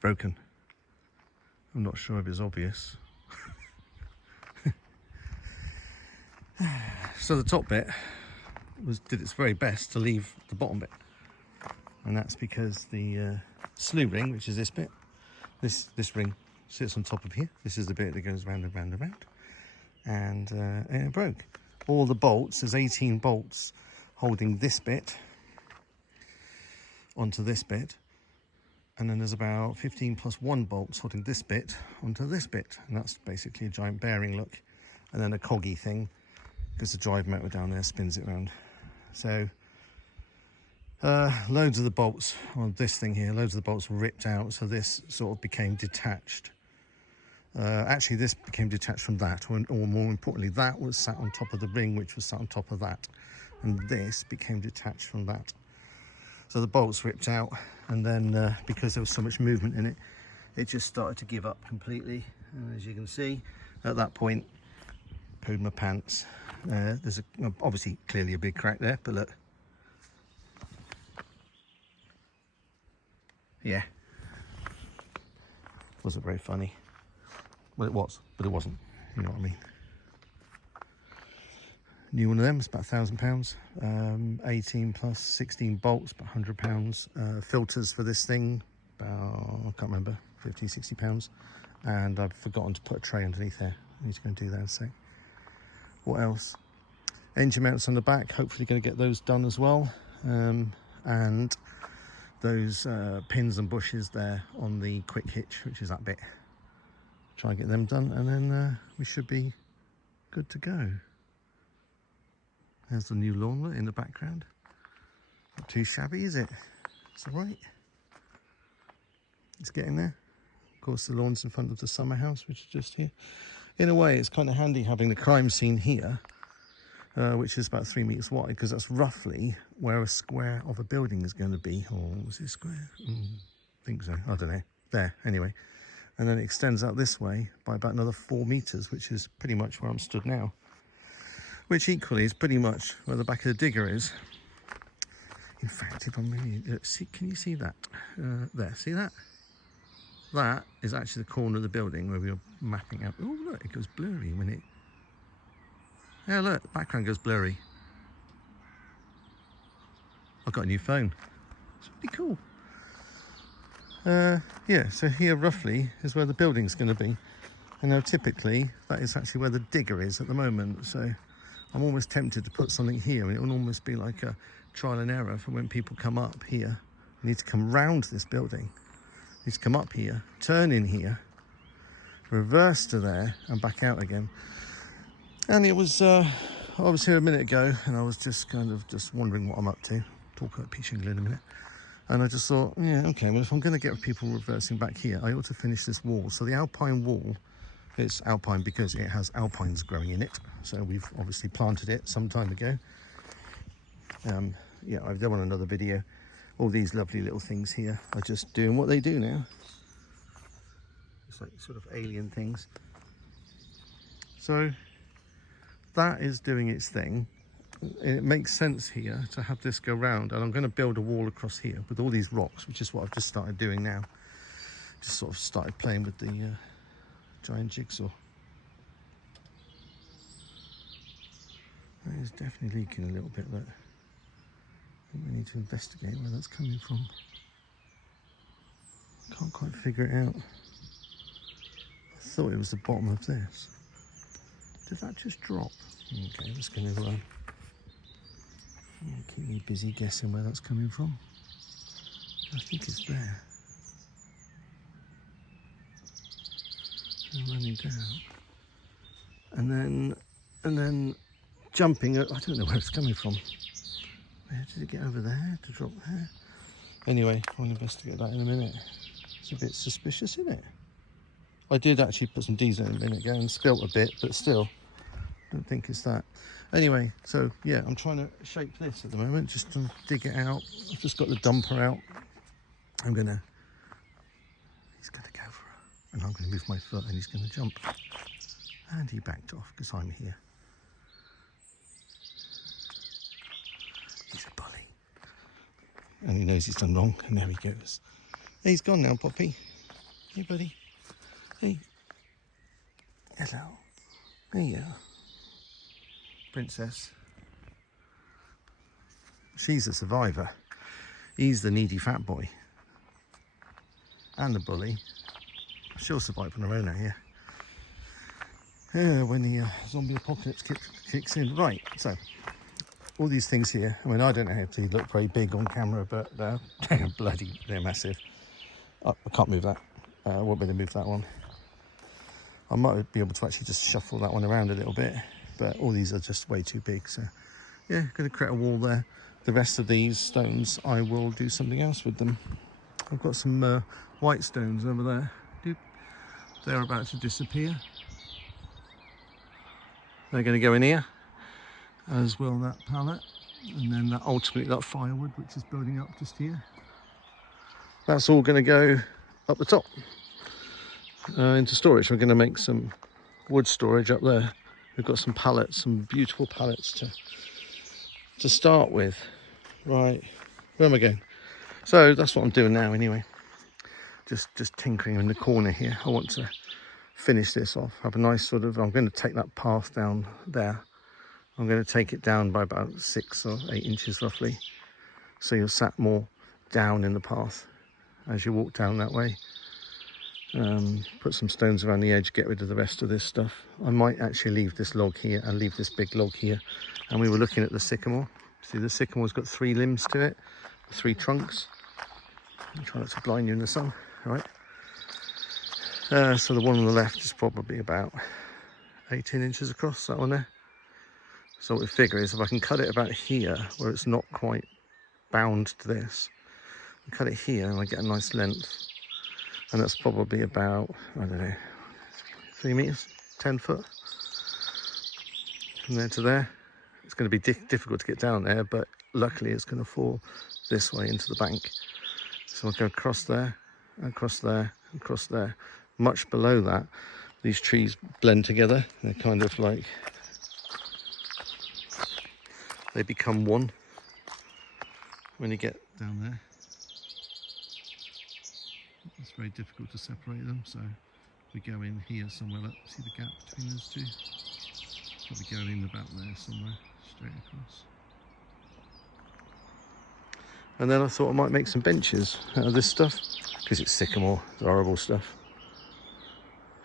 broken. I'm not sure if it's obvious. So the top bit did its very best to leave the bottom bit, and that's because the slew ring, which is this bit, this ring sits on top of here. This is the bit that goes round and round and round, and it broke. All the bolts, there's 18 bolts holding this bit onto this bit, and then there's about 15 plus 1 bolts holding this bit onto this bit, and that's basically a giant bearing, look, and then a coggy thing, because the drive motor down there spins it around. So loads of the bolts on this thing here, loads of the bolts were ripped out, so this sort of became detached. Actually, this became detached from that, or more importantly, that was sat on top of the ring, which was sat on top of that, and this became detached from that. So the bolts ripped out, and then because there was so much movement in it, it just started to give up completely. And as you can see, at that point, pooed my pants. There's obviously clearly a big crack there, but look. Yeah. Wasn't very funny. Well, it was, but it wasn't. You know what I mean. New one of them is about £1,000. 18 plus 16 bolts, about £100. Filters for this thing, about, I can't remember, £50, £60. And I've forgotten to put a tray underneath there. I need to go and do that in a sec. What else? Engine mounts on the back, hopefully going to get those done as well. And those pins and bushes there on the quick hitch, which is that bit. Try and get them done, and then we should be good to go. There's the new lawn in the background. Not too shabby, is it? It's all right. It's getting there. Of course, the lawn's in front of the summer house, which is just here. In a way, it's kind of handy having the crime scene here, which is about 3 meters wide, because that's roughly where a square of a building is going to be. Or was it square? I think so. I don't know. There, anyway. And then it extends out this way by about another 4 meters, which is pretty much where I'm stood now. Which equally is pretty much where the back of the digger is. In fact, if I'm really... see, can you see that? There, see that? That is actually the corner of the building where we were mapping out. Oh, look, it goes blurry when it... Yeah, look, the background goes blurry. I've got a new phone. It's really cool. Yeah, so here roughly is where the building's going to be. And now typically, that is actually where the digger is at the moment. So I'm almost tempted to put something here. I mean, it will almost be like a trial and error for when people come up here. You need to come round this building. You need to come up here, turn in here, reverse to there, and back out again. And it was, I was here a minute ago, and I was just kind of just wondering what I'm up to. Talk about shingle in a minute. And I just thought, yeah, okay, well, if I'm going to get people reversing back here, I ought to finish this wall. So the alpine wall, it's alpine because it has alpines growing in it. So we've obviously planted it some time ago. Yeah, I've done another video. All these lovely little things here are just doing what they do now. It's like sort of alien things. So that is doing its thing. It makes sense here to have this go round, and I'm going to build a wall across here with all these rocks, which is what I've just started doing now. Just sort of started playing with the giant jigsaw. That is definitely leaking a little bit, look. I think we need to investigate where that's coming from. Can't quite figure it out. I thought it was the bottom of this. Did that just drop? Okay, that's going to keep me busy guessing where that's coming from. I think it's there. And running down. And then jumping. I don't know where it's coming from. Where did it get over there to drop there? Anyway, I'll investigate that in a minute. It's a bit suspicious, isn't it? I did actually put some diesel in a minute ago and spilt a bit, but still, I don't think it's that. Anyway, so yeah, I'm trying to shape this at the moment, just to dig it out. I've just got the dumper out. He's gonna go for it, and I'm gonna move my foot and he's gonna jump. And he backed off because I'm here. He's a bully. And he knows he's done wrong, and there he goes. He's gone now, Poppy. Hey, buddy. Hey. Hello. There you are. Princess. She's a survivor. He's the needy fat boy. And the bully. She'll survive on her own out here. When the zombie apocalypse kicks in. Right, so all these things here. I mean, I don't know how to look very big on camera, but they're they're massive. Oh, I can't move that. I won't be able to move that one. I might be able to actually just shuffle that one around a little bit, but all these are just way too big. So yeah, going to create a wall there. The rest of these stones, I will do something else with them. I've got some white stones over there. They're about to disappear. They're going to go in here, as will that pallet, and then that ultimately that firewood, which is building up just here. That's all going to go up the top into storage. We're going to make some wood storage up there. We've got some pallets, some beautiful pallets to start with. Right, where am I going? So that's what I'm doing now anyway. Just tinkering in the corner here. I want to finish this off, have a nice sort of, I'm going to take that path down there. I'm going to take it down by about 6 or 8 inches roughly. So you're sat more down in the path as you walk down that way. Put some stones around the edge, get rid of the rest of this stuff. I might actually leave this log here and leave this big log here. And we were looking at the sycamore. See, the sycamore's got 3 limbs to it, 3 trunks. I'm trying not to blind you in the sun, all right? So the one on the left is probably about 18 inches across, that one there. So what we figure is if I can cut it about here, where it's not quite bound to this, I cut it here and I get a nice length. And that's probably about, I don't know, 3 meters, 10 foot. From there to there. It's going to be difficult to get down there, but luckily it's going to fall this way into the bank. So I'll go across there, across there, across there. Much below that, these trees blend together. They're kind of like, they become one when you get down there. It's very difficult to separate them, so we go in here somewhere. Look, see the gap between those two? Probably go in about there somewhere, straight across. And then I thought I might make some benches out of this stuff, because it's sycamore, it's horrible stuff.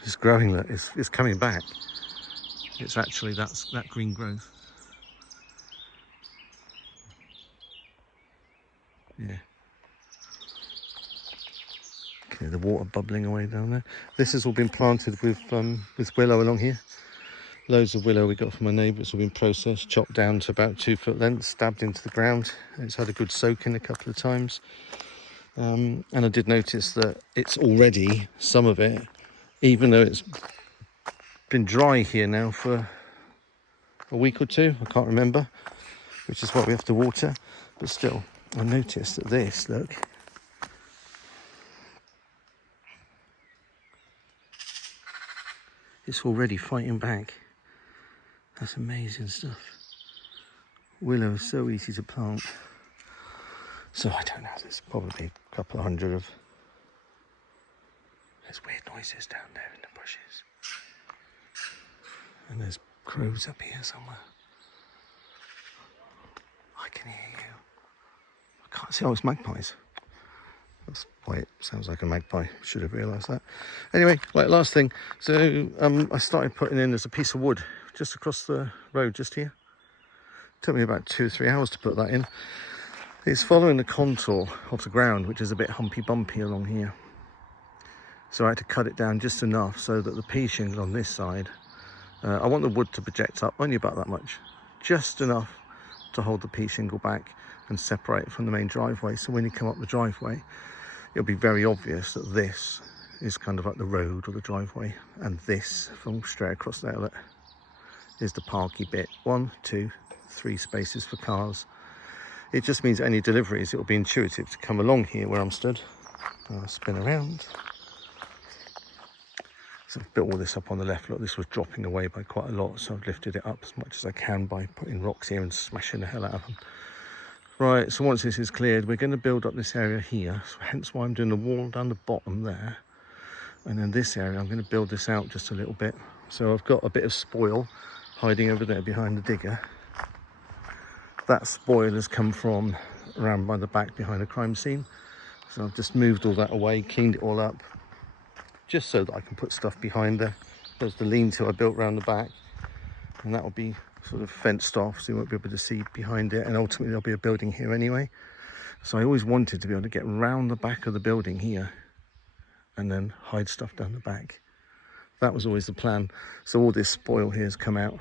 It's growing, look, it's coming back. It's actually that green growth. Yeah. Okay, the water bubbling away down there. This has all been planted with willow along here. Loads of willow we got from my neighbour. It's all been processed, chopped down to about 2 foot length, stabbed into the ground. It's had a good soak in a couple of times. And I did notice that it's already, some of it, even though it's been dry here now for a week or 2, I can't remember, which is why we have to water. But still, I noticed that this, look, it's already fighting back. That's amazing stuff. Willow is so easy to plant. So I don't know, there's probably a couple of hundred of, there's weird noises down there in the bushes. And there's crows up here somewhere. I can hear you. I can't see, oh, it's magpies. That's why it sounds like a magpie. Should have realised that. Anyway, like last thing. So I started putting in, there's a piece of wood just across the road, just here. Took me about 2 or 3 hours to put that in. It's following the contour of the ground, which is a bit humpy bumpy along here. So I had to cut it down just enough so that the pea shingle on this side, I want the wood to project up only about that much. Just enough to hold the pea shingle back and separate from the main driveway. So when you come up the driveway, it'll be very obvious that this is kind of like the road or the driveway. And this, from straight across there, look, is the parky bit. 1, 2, 3 spaces for cars. It just means any deliveries, it'll be intuitive to come along here where I'm stood. I'll spin around. So I've built all this up on the left. Look, this was dropping away by quite a lot, so I've lifted it up as much as I can by putting rocks here and smashing the hell out of them. Right, so once this is cleared, we're going to build up this area here, so hence why I'm doing the wall down the bottom there. And then this area, I'm going to build this out just a little bit. So I've got a bit of spoil hiding over there behind the digger. That spoil has come from around by the back behind the crime scene. So I've just moved all that away, cleaned it all up, just so that I can put stuff behind there. There's the lean-to I built around the back, and that will be sort of fenced off, so you won't be able to see behind it. And ultimately there'll be a building here anyway. So I always wanted to be able to get round the back of the building here and then hide stuff down the back. That was always the plan. So all this spoil here has come out.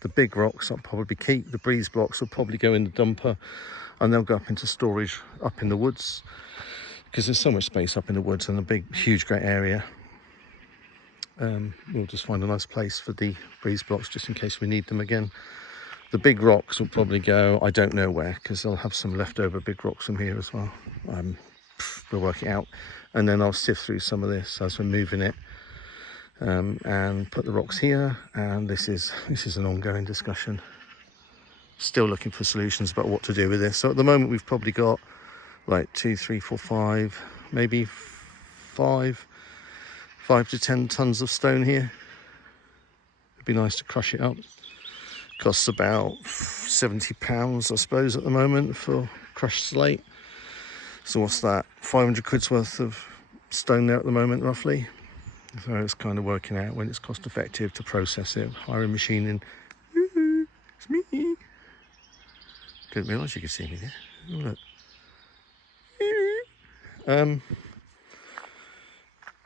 The big rocks I'll probably keep. The breeze blocks will probably go in the dumper, and they'll go up into storage up in the woods, because there's so much space up in the woods and a big, huge, great area. We'll just find a nice place for the breeze blocks just in case we need them again. The big rocks will probably go, I don't know where, because they'll have some leftover big rocks from here as well. We'll work it out. And then I'll sift through some of this as we're moving it, and put the rocks here. And this is an ongoing discussion. Still looking for solutions about what to do with this. So at the moment we've probably got like 2, 3, 4, 5, maybe 5 to 10 tons of stone here. It'd be nice to crush it up. Costs about £70, I suppose, at the moment for crushed slate. So what's that? 500 quid's worth of stone there at the moment, roughly. So it's kind of working out when it's cost effective to process it, hire a machine in. Woo-hoo, it's me. Didn't realise you could see me there. Oh, look.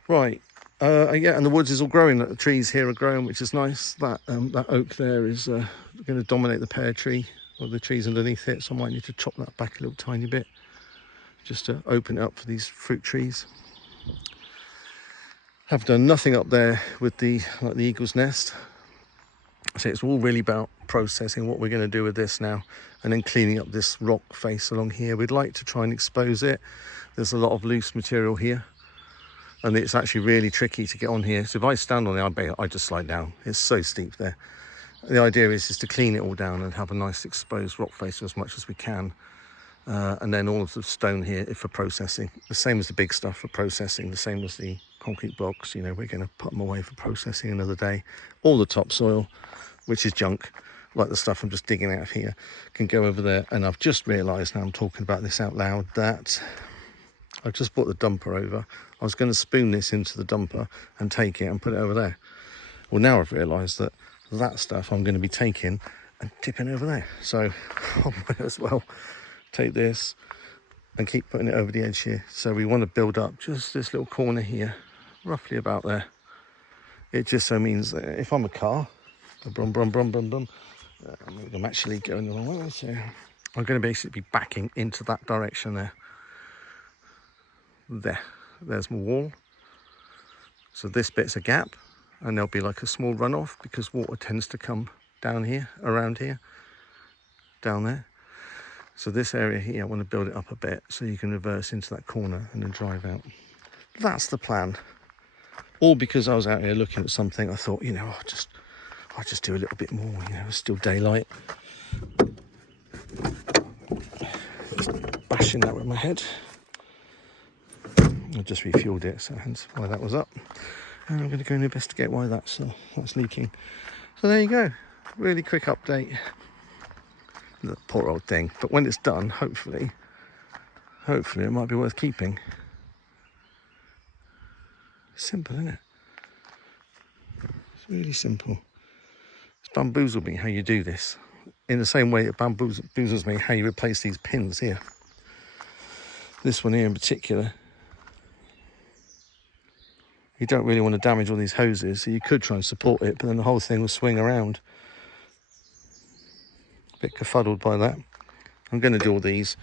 Right. Yeah, and the woods is all growing. The trees here are growing, which is nice. That oak there is going to dominate the pear tree, or the trees underneath it. So I might need to chop that back a little tiny bit, just to open it up for these fruit trees. I've done nothing up there with the eagle's nest. So it's all really about processing what we're going to do with this now, and then cleaning up this rock face along here. We'd like to try and expose it. There's a lot of loose material here, and it's actually really tricky to get on here. So if I stand on it, I just slide down. It's so steep there. The idea is to clean it all down and have a nice exposed rock face as much as we can. And then all of the stone here for processing. The same as the big stuff for processing, the same as the concrete blocks. You know, we're going to put them away for processing another day. All the topsoil, which is junk, like the stuff I'm just digging out of here, can go over there. And I've just realised, now I'm talking about this out loud, that I've just brought the dumper over. I was going to spoon this into the dumper and take it and put it over there. Well, now I've realised that that stuff I'm going to be taking and tipping over there. So I might as well take this and keep putting it over the edge here. So we want to build up just this little corner here, roughly about there. It just so means that if I'm a car, brum, brum, brum, brum, brum, I'm actually going the wrong way. So I'm going to basically be backing into that direction there. There's my wall. So this bit's a gap, and there'll be like a small runoff because water tends to come down here, around here, down there. So this area here, I want to build it up a bit so you can reverse into that corner and then drive out. That's the plan. All because I was out here looking at something. I thought, you know, I'll just do a little bit more. You know, it's still daylight. Just bashing that with my head. I just refueled it, so hence why that was up. And I'm going to go and investigate why that's leaking. So there you go. Really quick update. The poor old thing. But when it's done, hopefully it might be worth keeping. Simple, isn't it? It's really simple. It's bamboozled me how you do this. In the same way it bamboozles me how you replace these pins here. This one here in particular. You don't really want to damage all these hoses, so you could try and support it, but then the whole thing will swing around. A bit kerfuddled by that. I'm going to do all these,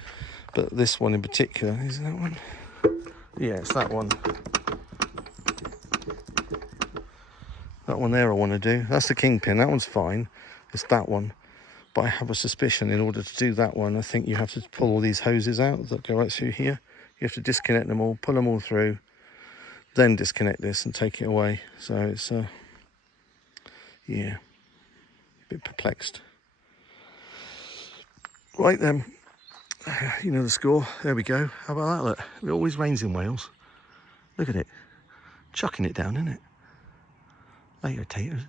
but this one in particular, is that one? Yeah, it's that one. That one there I want to do. That's the kingpin, that one's fine. It's that one. But I have a suspicion in order to do that one, I think you have to pull all these hoses out that go right through here. You have to disconnect them all, pull them all through, then disconnect this and take it away. So it's, yeah, a bit perplexed. Right then, you know the score. There we go. How about that? Look, it always rains in Wales. Look at it. chucking it down, isn't it? Later, taters.